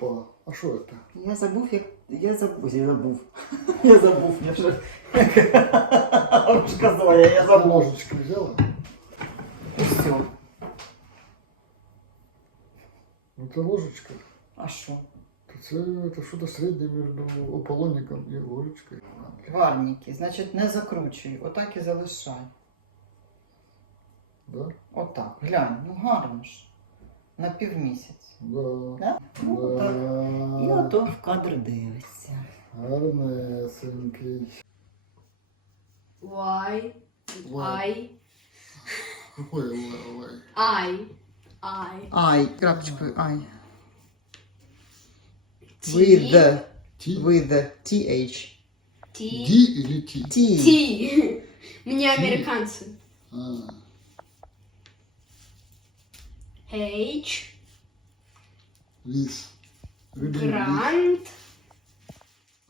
Опа, а що це? Я забув, як. Я забув. Я забув. Я забув, я вже. Вже казала, я, забув. Ложечки взяла? І все. Ну це ложечка. А що? Це, це щось середнє між ополонником і ложечкою. Варники. Значить, не закручуй. Отак і залишай. Да? Отак. Глянь, ну гарно ж. На півмісяць. Да. Да? Ну, отак. І Да. ото в кадр дивиться. Гарнесенький. Y. Why? I. Какой лай? I. I. Ай, крапочкою, ай. T. With. Ті? With. TH. T. Ді или ті? T. T. Мне американцы. А, H. with. Reading with. Grand.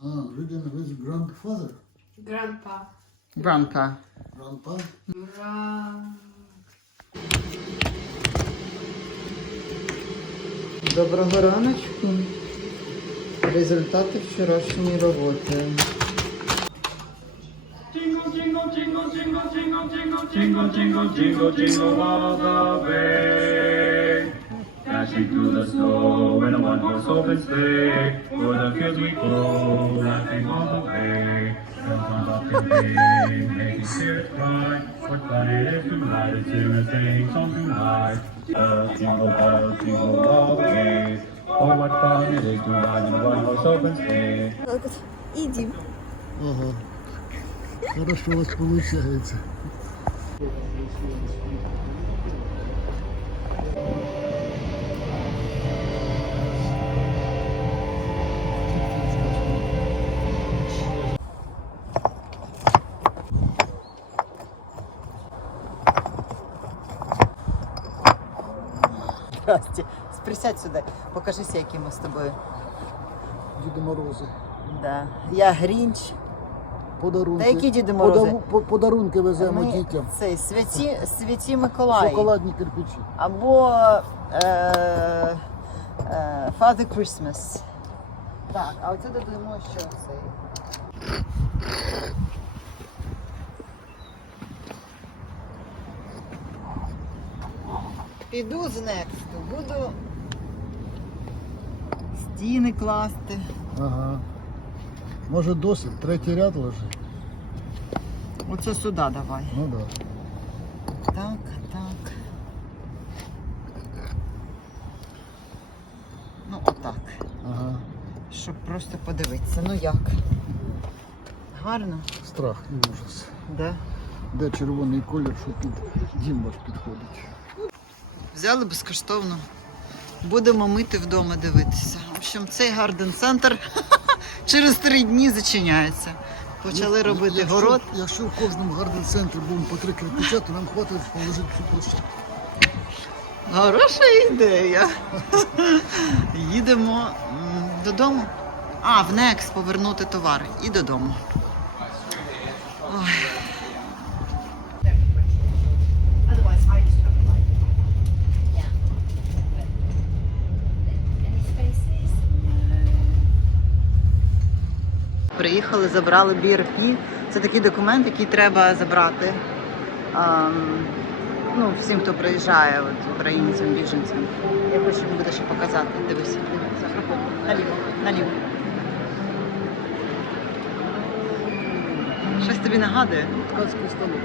А, reading with grandfather. Grandpa. Grandpa. Grandpa. Grand. Доброго раночку. Результати вчорашньої роботи. Jingle, jingle, jingle, jingle, jingle, jingle, jingle, jingle, jingle, jingle all the way. Dashing through the snow in a one-horse open sleigh. O'er the fields we go, laughing all the way. Bells on bobtail ring, making spirits bright. What fun it is to ride and sing a singing song tonight. Bells, jingle bells, jingle all the way. Oh, what fun it is to ride in a one-horse open sleigh. Идем. Ага. Хорошо у вас получается. Здрасте. Присядь сюди. Покажися, які ми з тобою. Діди Морози. Да. Я Грінч. Подарунки. Та які Діди Морози? Подару- по- Подарунки веземо Ми дітям. цей святі, святі Миколаї. Шоколадні кирпичі. Або е, е, Father Christmas. Так, а оце додаємо що цей. Піду з Нексту, буду стіни класти. Ага. Може досить, третій ряд лежить. Оце сюди давай. Ну да. Так, так. Ну, отак. Ага. Щоб просто подивитися. Ну як? Гарно? Страх і ужас. Да. Де червоний колір, що під дім ваш підходить. Взяли безкоштовно. Будемо мити вдома дивитися. В общем, цей гарден центр через три дні зачиняється. Почали робити якщо- город. Якщо в кожному гарден центрі будемо по три кирпича, то нам хватить положити всю площадку. Хороша ідея. Їдемо додому. А, в Некс повернути товари і додому. Ой. Приїхали, забрали BRP. Це такий документ, який треба забрати ам, ну, всім, хто приїжджає, от, українцям, біженцям. Я хочу буде ще показати. Дивись, дивись. Наліво, наліво. Щось тобі нагадує? Ткацький станок.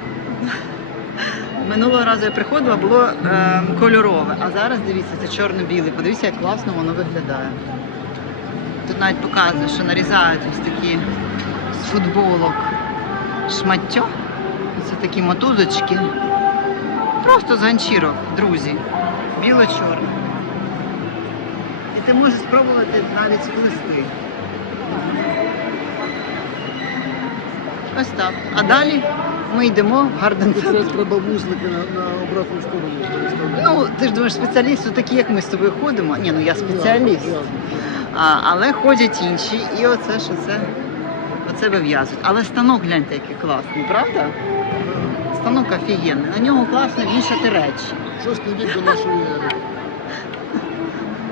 Минулого разу я приходила, було е, кольорове, а зараз дивіться, це чорно-біле. Подивіться, як класно воно виглядає. Тут навіть показує, що нарізають ось такі з футболок шмаття. Це такі мотузочки. Просто з ганчірок, друзі. Біло-чорне. І ти можеш спробувати навіть сплести. Ось так. А далі ми йдемо в гарден Тут треба- вузлики на, на обратну сторону. Ну, ти ж думаєш, спеціалісти такі, як ми з тобою ходимо. Ні, ну я спеціаліст. А, але ходять інші, і оце що це, оце вив'язують. Але станок гляньте, який класний, правда? Станок офігенний. На нього класно вішати речі. Щось не до нашої ери.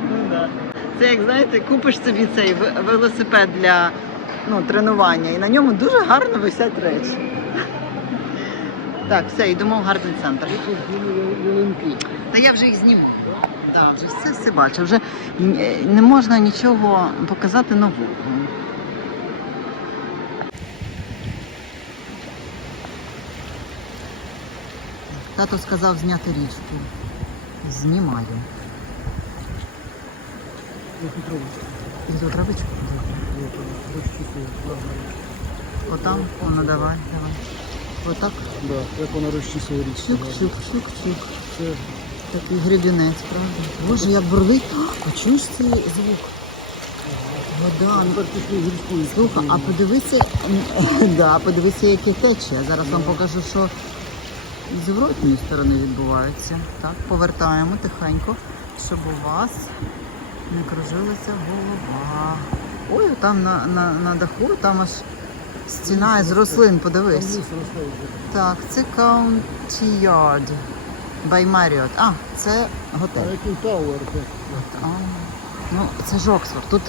Ну. Це як знаєте, купиш собі цей велосипед для ну, тренування, і на ньому дуже гарно висять речі. Так, все, йдемо в гарден центр. Та я вже їх зніму. Так, вже все, все бачу. Вже е, не можна нічого показати нового. Тато сказав зняти річку. Знімаю. Отам? Ну давай, давай. Отак. Да, як вона розчісує річку. Чук-чук-чук-чук. Це Такий гребінець, правда? Боже, як бурлить. А чуєш цей звук? Вода. тепер пішли гірською. Слухай, а подивися, да, подивися, яке тече. Я зараз вам покажу, що з зворотньої сторони відбувається. Так, повертаємо тихенько, щоб у вас не кружилася голова. Ой, там на, на, на даху, там аж стіна із рослин, подивись. Так, це County Yard by Marriott. А, це готель. А, ну, це ж Оксфорд. Тут,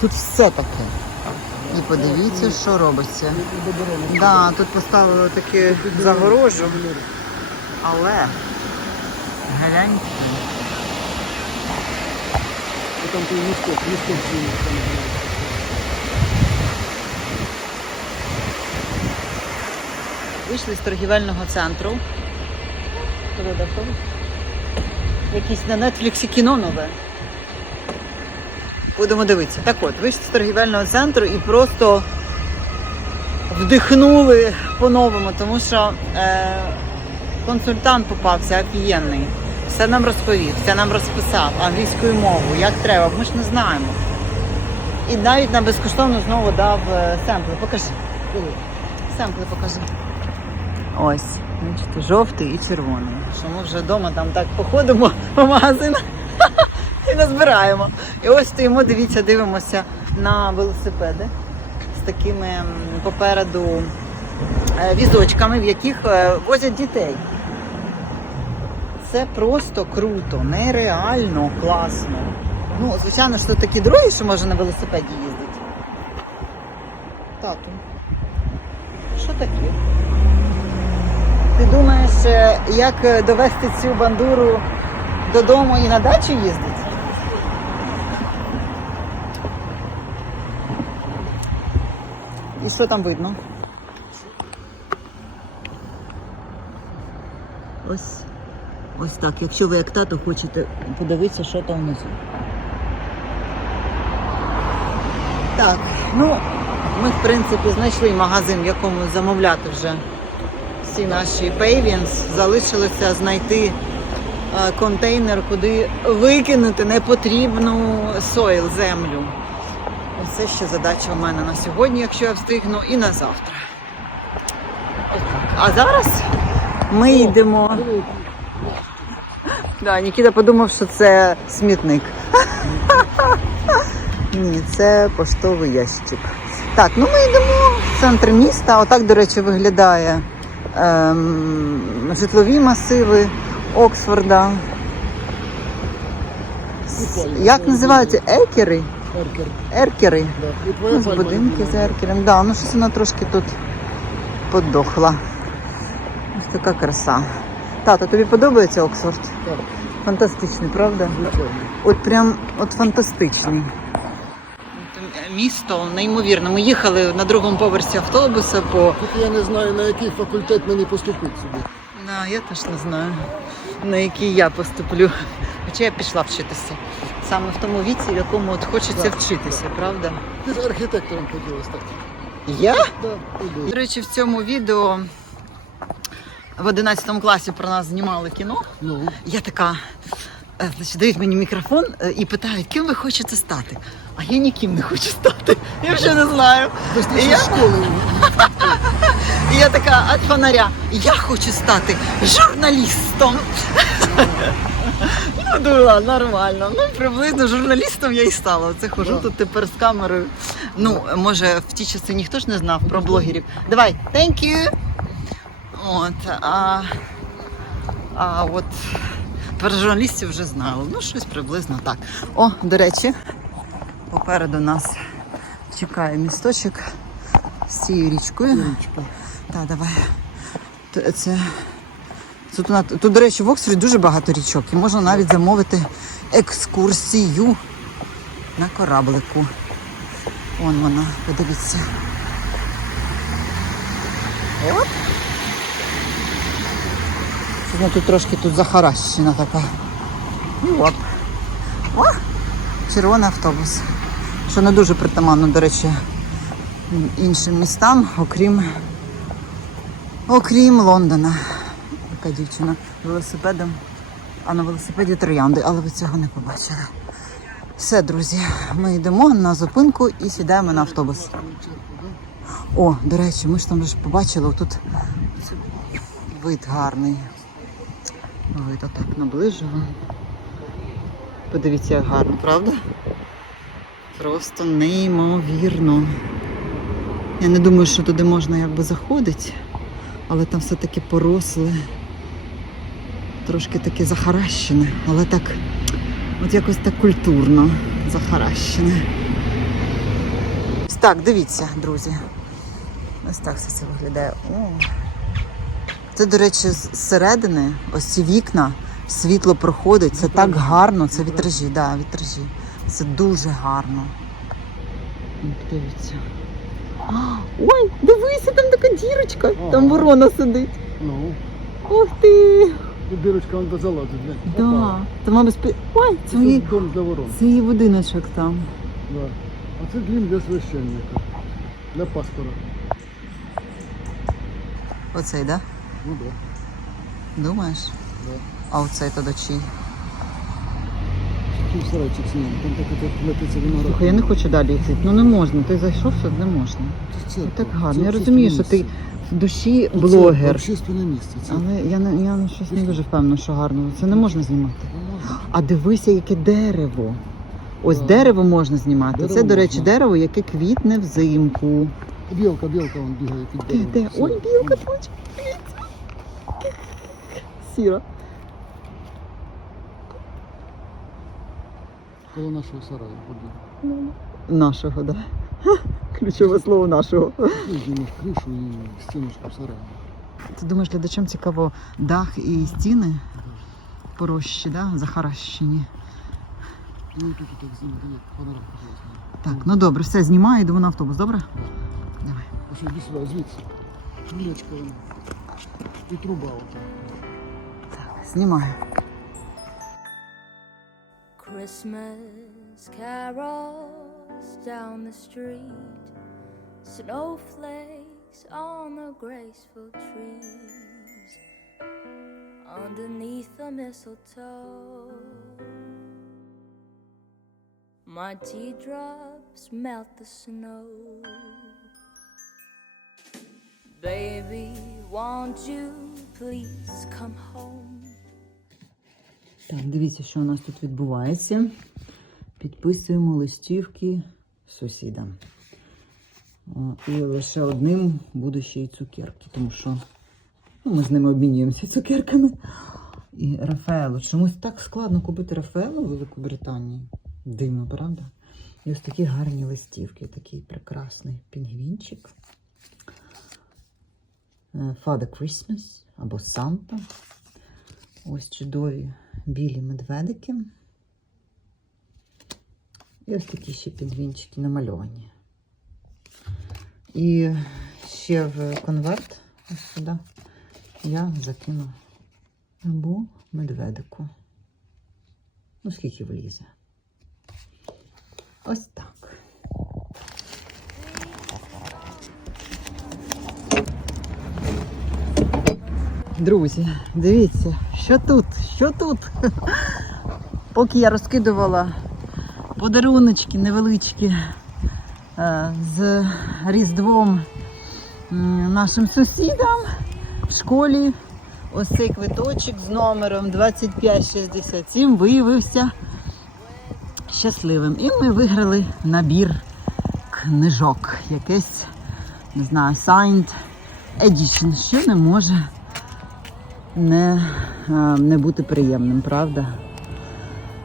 тут все таке. І подивіться, що робиться. Да, тут поставили таку загорожу, але гляньте. Там місток, місток зимний там. Вийшли з торгівельного центру. Якесь на Netflix кіно нове. Будемо дивитися. Так от, вийшли з торгівельного центру і просто вдихнули по-новому, тому що е, консультант попався офігенний. Все нам розповів, все нам розписав англійською мовою, як треба, ми ж не знаємо. І навіть нам безкоштовно знову дав е, семпли. Покажи. Семпли покажи. Ось, бачите, жовтий і червоний. Що ми вже вдома там так походимо по магазинах і назбираємо. І ось стоїмо, дивіться, дивимося на велосипеди з такими попереду е, візочками, в яких е, возять дітей. Це просто круто, нереально класно. Ну, звичайно, що такі дороги, що можна на велосипеді їздити. Тату. Що таке? Ти думаєш, е, як е, довести цю бандуру додому і на дачу їздити? І що там видно? Ось, ось так. Якщо ви як тато хочете подивитися, що там внизу. Так, ну, ми в принципі знайшли магазин, в якому замовляти вже всі наші пейвінс. Залишилося знайти е, контейнер, куди викинути непотрібну сойл, землю. Це ще задача у мене на сьогодні, якщо я встигну, і на завтра. А зараз ми йдемо. Да, Нікіта подумав, що це смітник. Ні, це поштовий ящик. Так, ну ми йдемо в центр міста. Отак, до речі, виглядає житлові масиви Оксфорда. Як називаються екери? Еркер. Еркери. Ну, з будинки за еркером. Да, ну щось вона трошки тут подохла. Ось така краса. Тато, тобі подобається Оксфорд? Так, Фантастичний, правда? звичайно. От прям от фантастичний. Місто неймовірно. Ми їхали на другому поверсі автобуса по. Тільки я не знаю, на який факультет мені поступити сюди. Да, я теж не знаю, на який я поступлю. Хоча я пішла вчитися. Саме в тому віці, в якому от хочеться Так, вчитися, правда? Ти ж архітектором хотілося так. Я? Да, іди. До речі, в цьому відео в 11 класі про нас знімали кіно. Ну, Я така, значить, дають мені мікрофон е, і питають, ким ви хочете стати? А я ніким не хочу стати. Я вже не знаю. І я, і я така від фонаря. Я хочу стати журналістом. Ну, думала, нормально. Ну, приблизно журналістом я і стала. Оце хожу тут тепер з камерою. Ну, може, в ті часи ніхто ж не знав про блогерів. Давай, thank you. От, а, а от про журналістів вже знали. Ну, щось приблизно так. О, до речі, Попереду нас чекає місточок з цією річкою. Річка. Так, давай. Це... Тут, тут, до речі, в Оксфорді дуже багато річок. І можна навіть замовити екскурсію на кораблику. Вон вона, подивіться. Оп. Вона тут трошки тут захаращена така. І оп. О! Червоний автобус. Що не дуже притаманно, до речі, іншим містам, окрім Окрім Лондона. Така дівчина велосипедом, а на велосипеді троянди, але ви цього не побачили. Все, друзі, ми йдемо на зупинку і сідаємо на автобус. О, до речі, ми ж там вже побачили, тут вид гарний. Вид отак наближимо. Подивіться, як гарно, правда? Просто неймовірно. Я не думаю, що туди можна якби заходити, але там все таки поросле, трошки таке захаращене, але так, от якось так культурно захаращене. Так, дивіться, друзі. Ось так все це виглядає. О. Це, до речі, зсередини, ось ці вікна, світло проходить. Це так гарно, це вітражі, да, вітражі. Це дуже гарно. Дивіться. А, Ой, дивися, там така дірочка, там ворона сидить. Ну, Ух ти! і дирочка вон залазить. Да. Там мабуть спи. Ой, це, її, дом для ворон. це її будиночок там. Да. А це дім для священника. Для пастора. Оцей, да? Ну да. Думаєш? Да. А оцей то чий? Такий сарайчик сніг. Там таке так плететься виноград. Слухай, я не хочу далі йти. Ну не можна. Ти зайшов сюди, не можна. Це церква. Так гарно. Це Я розумію, що ти в душі. Це блогер. Общественне місце. Це Але я не я щось не дуже впевнена, що гарно. Це не можна знімати. можна. А дивися, яке дерево. Ось Так. дерево можна знімати. Дерево Це, до речі, можна. дерево, яке квітне взимку. Білка, білка вон бігає під Де, де? Ой, білка, дивіться. Сіра. Коло нашого сараю побіг. Нашого, так. Да. Ключове слово нашого. Знімеш кришу і стіночку сараю. Ти думаєш, глядачам цікаво дах і стіни порощі, да? захаращені. Ну тут так знімати, як панорама. Так, ну добре, все, знімаю, йдемо на автобус, добре? Давай. Що сюди, звідси. Вон. І труба ота. Так, знімаю. Christmas carols down the street, snowflakes on the graceful trees, underneath the mistletoe. My teardrops melt the snow. Baby, won't you please come home? Так, дивіться, що у нас тут відбувається. Підписуємо листівки сусідам. І лише одним будуть ще й цукерки, тому що ну, ми з ними обмінюємося цукерками. І Рафаело. Чомусь так складно купити Рафаело в Великобританії. Дивно, правда? І ось такі гарні листівки, такий прекрасний пінгвінчик. Е, Father Christmas або Санта. Ось чудові білі медведики. І ось такі ще підвінчики намальовані. І ще в конверт ось сюди я закину або медведику. Ну, скільки влізе. Ось так. Друзі, дивіться, що тут, що тут. Поки я розкидувала подаруночки невеличкі е, з Різдвом нашим сусідам в школі. Ось цей квиточок з номером 2567 виявився щасливим. І ми виграли набір книжок. Якесь, не знаю, signed edition, що не може не, не бути приємним, правда?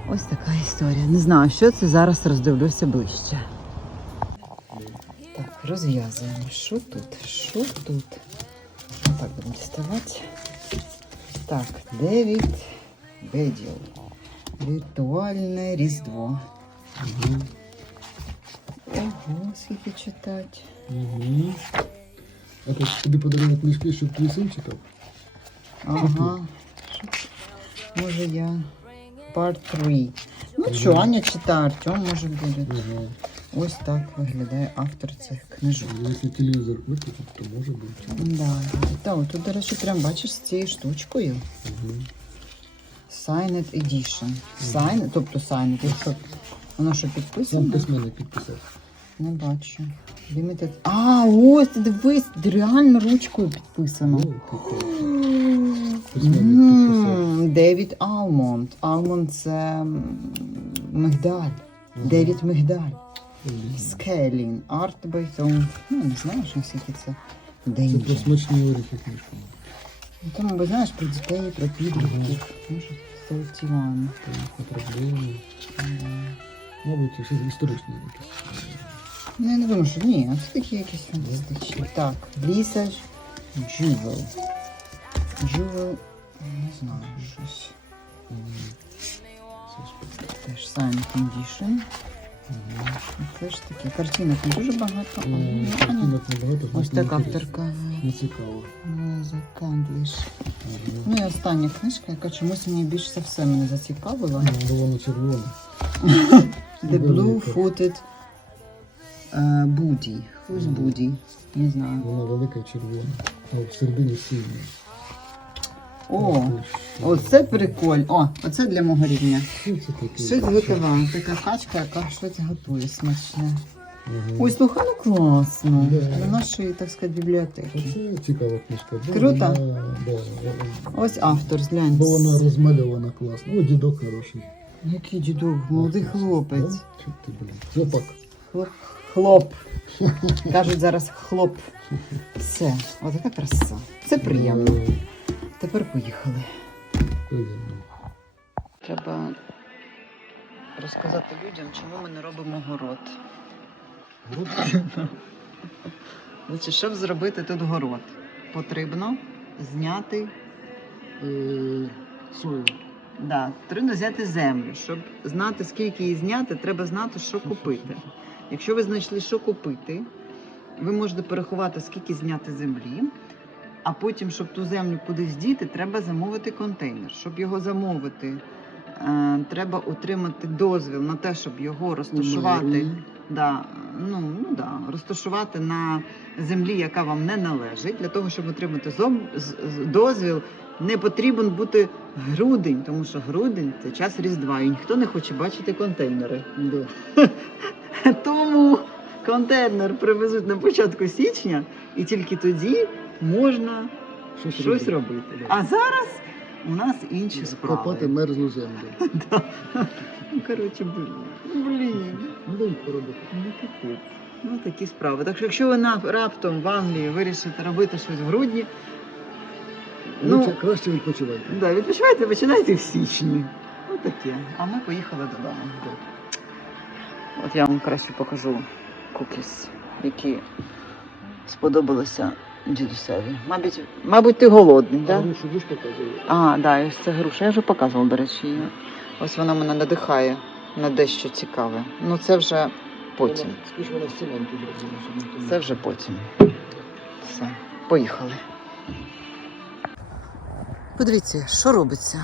Ось така історія. Не знаю, що це зараз роздивлюся ближче. Так, розв'язуємо. Що тут? Що тут? Так, будемо діставати. Так, Девід Беділ. Віртуальне Різдво. Ого, скільки читати. Угу. А то тобі подарунок книжки, щоб твій син читав? Ага. Може я. Part 3. Ну що, Аня читає, Артем може буде. Ага. Ось так виглядає автор цих книжок. А Якщо телевізор виключити, то може бути. Да. Так, тут, до речі, прям бачиш з цією штучкою. Угу. Signed Edition. Sign, тобто Signed, якщо воно що підписано? письменник підписав. Не бачу. Limited. А, ось дивись, реально ручкою підписано. Ну, типу, письменник підписав. М, Девід Алмонд. Алмонд це мигдаль. Девід Мигдаль. Скелін. Арт Байтон. Ну, не знаю, що скільки це. Це про смачні оріхи книжка. Тому, ви знаєш, про дітей, про підлітків. Може, це Іван. Про проблеми. Мабуть, щось історичне якесь. Ну, я не думаю, що ні, а це такі якісь фантастичні. Так, Ліса Джувел. Джувел, не знаю, щось. Теж Sign Condition. Це ж таке. Картинок не дуже багато, але Ну, Картинок небагато. Ось така авторка. Не цікаво. Лиза Кандліш. Ну і остання книжка, яка чомусь мені більш за все мене зацікавила. Бо воно червоне. The Blue Велика. Footed uh, Booty. Who's Booty? Не знаю. Вона велика червона. А всередині синя. О, оце приколь. О, оце для мого рівня. Що це? Щось готова. Така качка, яка щось готує смачне. Ой, слухай, ну класно. Для нашої, так сказати, бібліотеки. Це цікава книжка. Бо Круто? Вона, да, Ось автор, глянь. бо вона розмальована класно. О, дідок хороший. Який дідок, молодий хлопець. Да? Що ти, блін? Хлопак. Хлоп. Хлоп. Кажуть зараз хлоп. Все, отака краса. Це приємно. Е, Тепер поїхали. Треба розказати людям, чому ми не робимо город. Значить, щоб зробити тут город, потрібно зняти, Е, Сою. да, потрібно взяти землю. Щоб знати, скільки її зняти, треба знати, що купити. Якщо ви знайшли, що купити, ви можете порахувати, скільки зняти землі. А потім, щоб ту землю кудись діти, треба замовити контейнер. Щоб його замовити, е, треба отримати дозвіл на те, щоб його розташувати. Да, ну, ну, да, розташувати на землі, яка вам не належить. Для того, щоб отримати зом, з, з- дозвіл, не потрібен бути грудень, тому що грудень це час Різдва, і ніхто не хоче бачити контейнери. Да. Тому контейнер привезуть на початку січня, і тільки тоді можна Щось, щось робити. робити. А зараз у нас інші справи. Копати мерзлу землю. Да. Ну, коротше, блін. Блін. Ну, дай поробити. Ну, капець. Ну, такі справи. Так що, якщо ви на, раптом в Англії вирішите робити щось в грудні, Ну, ну, краще відпочивайте. да, відпочивайте, починайте в січні. Ну, таке. А ми поїхали додому. От я вам краще покажу кукіс, які сподобалися дідусеві. Мабуть, мабуть, ти голодний, так? показувати? А, да, ось це груша. Я вже показувала, до речі. її. Ось вона мене надихає на дещо цікаве. Ну це вже потім. Це вже потім. Все, поїхали. Подивіться, що робиться.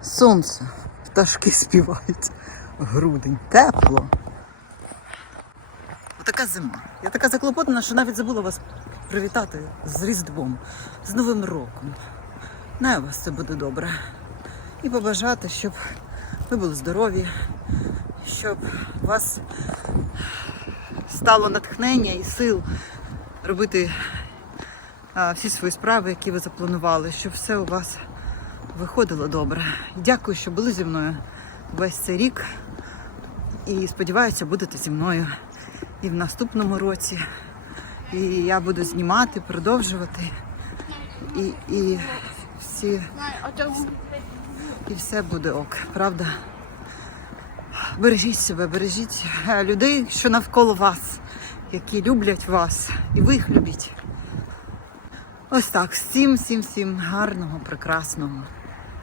Сонце, пташки співають. Грудень, тепло. Отака зима. Я така заклопотана, що навіть забула вас привітати з Різдвом, з Новим роком. Най у вас це буде добре. І побажати, щоб ви були здорові, щоб у вас стало натхнення і сил робити всі свої справи, які ви запланували, щоб все у вас виходило добре. Дякую, що були зі мною весь цей рік. І сподіваюся, будете зі мною і в наступному році. І я буду знімати, продовжувати. І, і всі і все буде ок, правда? Бережіть себе, бережіть е, людей, що навколо вас, які люблять вас, і ви їх любіть. Ось так, всім, всім, всім гарного, прекрасного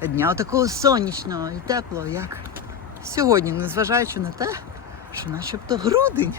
дня, такого сонячного і теплого, як сьогодні, незважаючи на те, що начебто грудень.